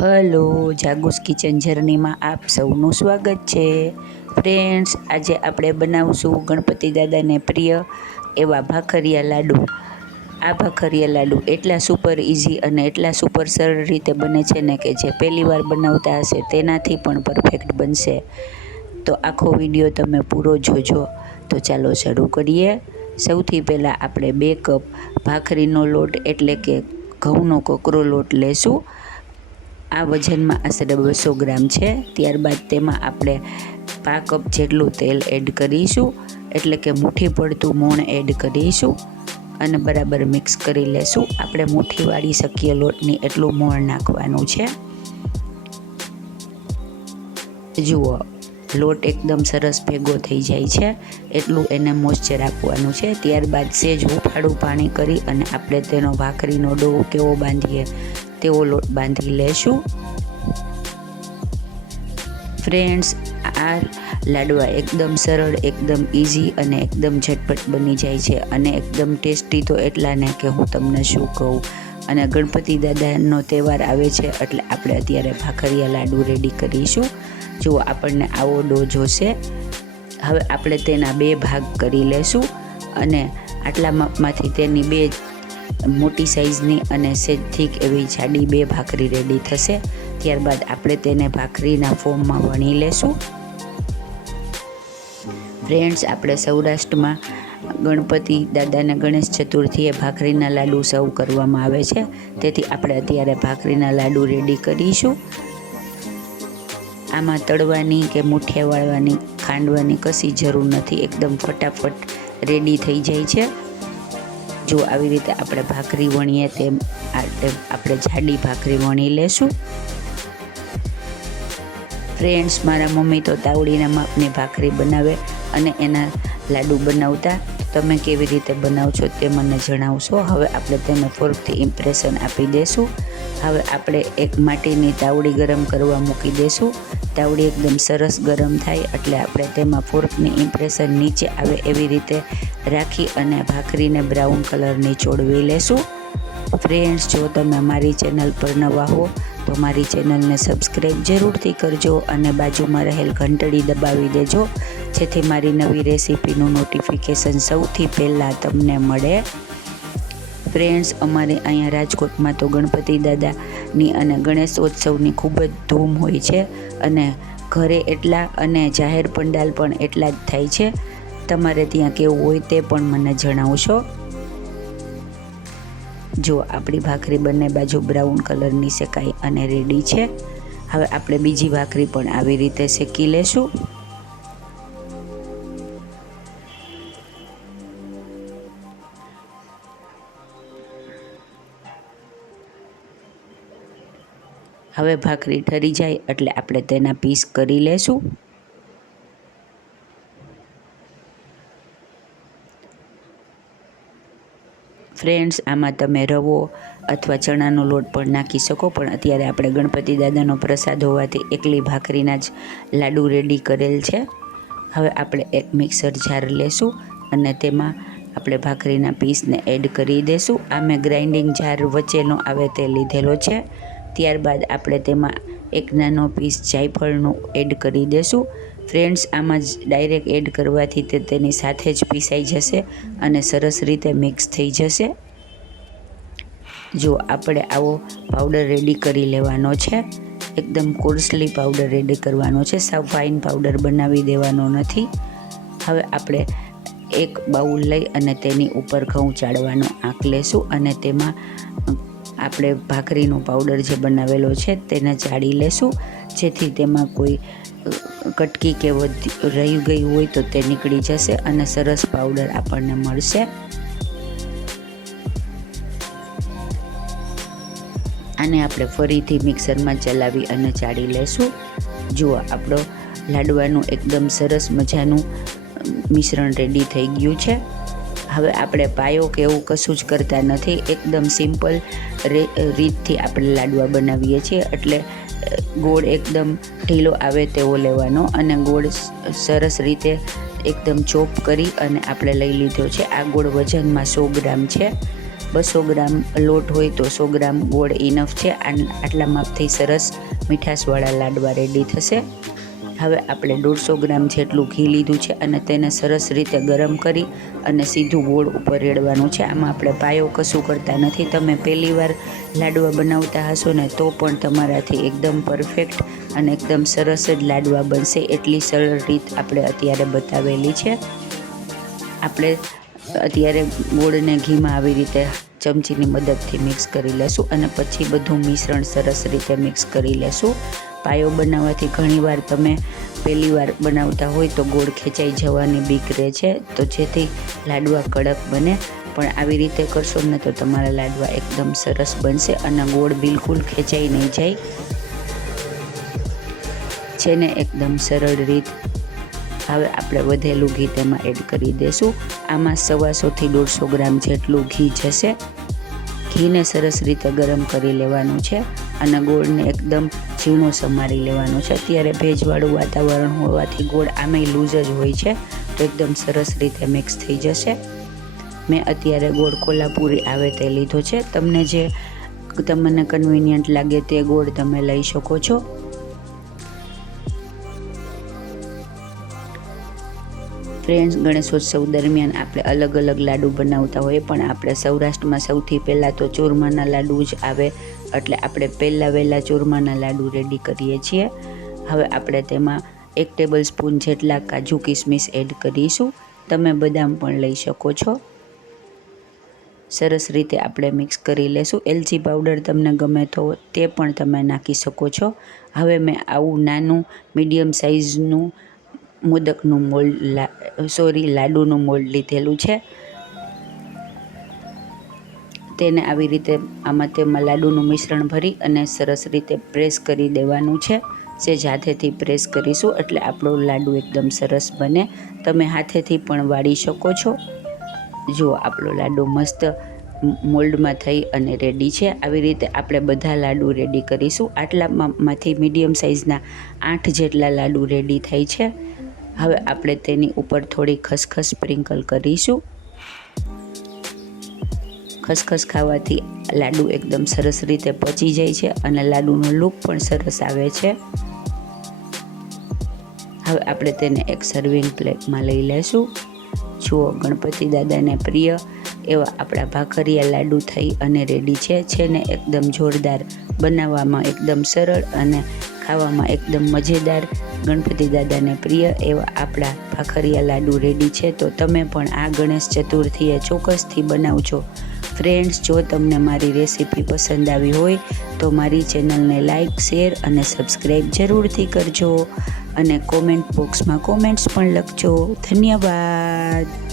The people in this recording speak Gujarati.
હલો, જાગુસ કિચન જર્નીમાં આપ સૌનું સ્વાગત છે. ફ્રેન્ડ્સ, આજે આપણે બનાવશું ગણપતિ દાદાને પ્રિય એવા ભાખરિયા લાડુ. આ ભાખરિયા લાડુ એટલા સુપર ઇઝી અને એટલા સુપર સરળ રીતે બને છે ને કે જે પહેલી વાર બનાવતા હશે તેનાથી પણ પરફેક્ટ બનશે. તો આખો વીડિયો તમે પૂરો જોજો. તો ચાલો શરૂ કરીએ. સૌથી પહેલાં આપણે બે કપ ભાખરીનો લોટ એટલે કે ઘઉંનો કોકરો લોટ લેશું. આ વજનમાં આશરે બસો ગ્રામ છે. ત્યારબાદ તેમાં આપણે પા કપ જેટલું તેલ એડ કરીશું. એટલે કે મુઠ્ઠી પડતું મોણ એડ કરીશું અને બરાબર મિક્સ કરી લેશું. આપણે મુઠ્ઠી વાળી શકીએ લોટની એટલું મોણ નાખવાનું છે. જુઓ, લોટ એકદમ સરસ ભેગો થઈ જાય છે. એટલું એને મોઇશ્ચર આપવાનું છે. ત્યારબાદ સેજ હુંફાળું પાણી કરી અને આપણે તેનો ભાખરીનો ડો કેવો બાંધીએ તેવો લોટ બાંધી લેશું. ફ્રેન્ડ્સ આ લાડવા એકદમ સરળ, એકદમ ઇઝી અને એકદમ ઝટપટ બની જાય છે અને એકદમ ટેસ્ટી તો એટલા ને કે હું તમને શું કહું. અને ગણપતિ દાદાનો તહેવાર આવે છે એટલે આપણે અત્યારે ભાખરિયા લાડુ રેડી કરીશું. જુઓ આપણને આવો ડો જોશે હવે આપણે તેના બે ભાગ કરી લેશું અને આટલા તેની બે મોટી સાઈઝની અને સેજ થીક એવી જાડી બે ભાખરી રેડી થશે. ત્યારબાદ આપણે તેને ભાખરીના ફોર્મમાં વણી લેશું. ફ્રેન્ડ્સ, આપણે સૌરાષ્ટ્રમાં ગણપતિ દાદાને ગણેશ ચતુર્થીએ ભાખરીના લાડુ સર્વ કરવામાં આવે છે. તેથી આપણે અત્યારે ભાખરીના લાડુ રેડી કરીશું. આમાં તળવાની કે મુઠિયા વાળવાની, ખાંડવાની કશી જરૂર નથી. એકદમ ફટાફટ રેડી થઈ જાય છે. જો આવી રીતે આપણે ભાખરી વણીએ તેમ આપણે જાડી ભાખરી વણી લેશું. ફ્રેન્ડ્સ મારા મમ્મી તો તાવડીના માપની ભાખરી બનાવે અને એના લાડુ બનાવતા તમે કેવી રીતે બનાવશો તે મને જણાવશો. હવે આપણે તેને ફોર્કથી ઇમ્પ્રેશન આપી દઈશું હવે આપણે એક માટીની તાવડી ગરમ કરવા મૂકી દઈશું તાવડી એકદમ સરસ ગરમ થાય એટલે આપણે તેમાં ફોર્કની ઇમ્પ્રેશન નીચે આવે એવી રીતે રાખી અને ભાખરીને બ્રાઉન કલરની ચોડવી લેશું. ફ્રેન્ડ્સ જો તમે મારી ચેનલ પર નવા હો તો મારી ચેનલને સબસ્ક્રાઈબ જરૂરથી કરજો અને બાજુમાં રહેલ ઘંટડી દબાવી દેજો, જેથી મારી નવી રેસીપીનું નોટિફિકેશન સૌથી પહેલાં તમને મળે. ફ્રેન્ડ્સ અમારે અહીંયા રાજકોટમાં તો ગણપતિ દાદાની અને ગણેશોત્સવની ખૂબ જ ધૂમ હોય છે અને ઘરે એટલા અને જાહેર પંડાલ પણ એટલા જ થાય છે. તમારે ત્યાં કેવું હોય તે પણ મને જણાવશો. જો આપણી ભાખરી બંને બાજુ બ્રાઉન કલરની શેકાઈ અને રેડી છે, હવે આપણે બીજી ભાખરી પણ આવી રીતે શેકી લેશું. હવે ભાખરી ઠરી જાય એટલે આપણે તેના પીસ કરી લેશું. ફ્રેન્ડ્સ, આમાં તમે રવો અથવા ચણાનો લોટ પણ નાખી શકો, પણ અત્યારે આપણે ગણપતિ દાદાનો પ્રસાદ હોવાથી એકલી ભાખરીના જ લાડુ રેડી કરેલ છે. હવે આપણે એક મિક્સર જાર લેશું અને તેમાં આપણે ભાખરીના પીસને એડ કરી દઈશું આ મેં ગ્રાઇન્ડિંગ જાર વચ્ચેનો આવે તે લીધેલો છે. ત્યારબાદ આપણે તેમાં એક નાનો પીસ જાયફળનું એડ કરી દઈશું ફ્રેન્ડ્સ આમાં જ ડાયરેક્ટ એડ કરવાથી તે તેની સાથે જ પીસાઈ જશે અને સરસ રીતે મિક્સ થઈ જશે. જો આપણે આવો પાવડર રેડી કરી લેવાનો છે, એકદમ કોર્સલી પાવડર રેડી કરવાનો છે, સાવ ફાઇન પાવડર બનાવી દેવાનો નથી. હવે આપણે એક બાઉલ લઈ અને તેની ઉપર ઘઉં ચાળવાનો આંક લેશું અને તેમાં આપણે ભાખરીનો પાવડર જે બનાવેલો છે તેને ચાળી લેશું. જેથી તેમાં કોઈ કટકી કે વધી, રહી ગઈ હોય તો તે નીકળી જશે અને સરસ પાવડર આપણને મળશે. આને આપણે ફરીથી મિક્સરમાં ચલાવી અને ચાળી લેશું. જુઓ, આપણો લાડવાનું એકદમ સરસ મજાનું મિશ્રણ રેડી થઈ ગયું છે. હવે આપણે પાયો કે એવું કશું જ કરતા નથી. એકદમ સિમ્પલ રીતથી આપણે લાડવા બનાવીએ છીએ. એટલે ગોળ એકદમ ઢીલો આવે તેવો લેવાનો અને ગોળ સરસ રીતે એકદમ ચોપ કરી અને આપણે લઈ લીધો છે. આ ગોળ વજનમાં સો ગ્રામ છે. બસો ગ્રામ લોટ હોય તો સો ગ્રામ ગોળ ઇનફ છે. આટલા માપથી સરસ મીઠાશવાળા લાડવા રેડી થશે. હવે આપણે દોઢસો ગ્રામ જેટલું ઘી લીધું છે અને તેને સરસ રીતે ગરમ કરી અને સીધું ગોળ ઉપર રેડવાનું છે. આમાં આપણે પાયો કશું કરતા નથી. તમે પહેલી વાર લાડવા બનાવતા હશો ને તો પણ તમારાથી એકદમ પરફેક્ટ અને એકદમ સરસ જ લાડવા બનશે. એટલી સરળ રીત આપણે અત્યારે બતાવેલી છે. આપણે અત્યારે ગોળને ઘીમાં આવી રીતે ચમચીની મદદથી મિક્સ કરી લેશું અને પછી બધું મિશ્રણ સરસ રીતે મિક્સ કરી લેશું. પાયો બનાવવાથી ઘણીવાર તમે પહેલી વાર બનાવતા હોય તો ગોળ ખેંચાઈ જવાની બીક રહે છે. તો જેથી લાડવા કડક બને. પણ આવી રીતે કરશો ને તો તમારા લાડવા એકદમ સરસ બનશે અને ગોળ બિલકુલ ખેંચાઈ નહીં જાય. છે ને એકદમ સરળ રીત. હવે આપણે વધેલું ઘી તેમાં એડ કરી દઈશું આમાં સવાસોથી દોઢસો ગ્રામ જેટલું ઘી જશે. ઘીને સરસ રીતે ગરમ કરી લેવાનું છે. અને ગોળને એકદમ ઝીણો સમારી લેવાનો છે. અત્યારે ભેજવાળું વાતાવરણ હોવાથી ગોળ આમેય લૂઝ જ હોય છે. તો એકદમ સરસ રીતે મિક્સ થઈ જશે. મેં અત્યારે ગોળ કોલ્હાપુરી આવે તે લીધો છે. તમને જે તમને કન્વિનિયન્ટ લાગે તે ગોળ તમે લઈ શકો છો. ફ્રેન્ડ્સ, ગણેશોત્સવ દરમિયાન આપણે અલગ અલગ લાડુ બનાવતા હોઈએ પણ આપણે સૌરાષ્ટ્રમાં સૌથી પહેલાં તો ચૂરમાના લાડુ જ આવે. એટલે આપણે પહેલાં વહેલા ચૂરમાના લાડુ રેડી કરીએ છીએ. હવે આપણે તેમાં એક ટેબલ સ્પૂન જેટલા કાજુ કિસમિસ એડ કરીશું. તમે બદામ પણ લઈ શકો છો. સરસ રીતે આપણે મિક્સ કરી લેશું. એલચી પાવડર તમને ગમે તો તે પણ તમે નાખી શકો છો. હવે મેં આવું નાનું મીડિયમ સાઇઝનું મોદકનું મોલ્ડ સોરી લાડુનું મોલ્ડ લીધેલું છે. તેને આવી રીતે આમાં તેમાં લાડુનું મિશ્રણ ભરી અને સરસ રીતે પ્રેસ કરી દેવાનું છે. જે જાતેથી પ્રેસ કરીશું એટલે આપણો લાડુ એકદમ સરસ બને. તમે હાથેથી પણ વાળી શકો છો. જો આપણો લાડુ મસ્ત મોલ્ડમાં થઈ અને રેડી છે. આવી રીતે આપણે બધા લાડુ રેડી કરીશું. આટલામાંથી મીડિયમ સાઇઝના આઠ જેટલા લાડુ રેડી થાય છે. હવે આપણે તેની ઉપર થોડી ખસખસ સ્પ્રિંકલ કરીશું. ખસખસ ખાવાથી લાડુ એકદમ સરસ રીતે પચી જાય છે અને લાડુનો લુક પણ સરસ આવે છે. હવે આપણે તેને એક સર્વિંગ પ્લેટમાં લઈ લેશું. જુઓ, ગણપતિ દાદાને પ્રિય એવા આપણા ભાખરિયા લાડુ થઈ અને રેડી છે. છે ને એકદમ જોરદાર બનાવવામાં એકદમ સરળ અને ખાવામાં એકદમ મજેદાર ગણપતિ દાદાને પ્રિય એવા આપણા ભાખરિયા લાડુ રેડી છે. તો તમે પણ આ ગણેશ ચતુર્થીએ ચોક્કસથી બનાવજો. ફ્રેન્ડ્સ જો તમને મારી રેસીપી પસંદ આવી હોય, તો મારી ચેનલને લાઇક શેર અને સબસ્ક્રાઈબ જરૂરથી કરજો. અને કોમેન્ટ બોક્સમાં કોમેન્ટ્સ પણ લખજો. ધન્યવાદ.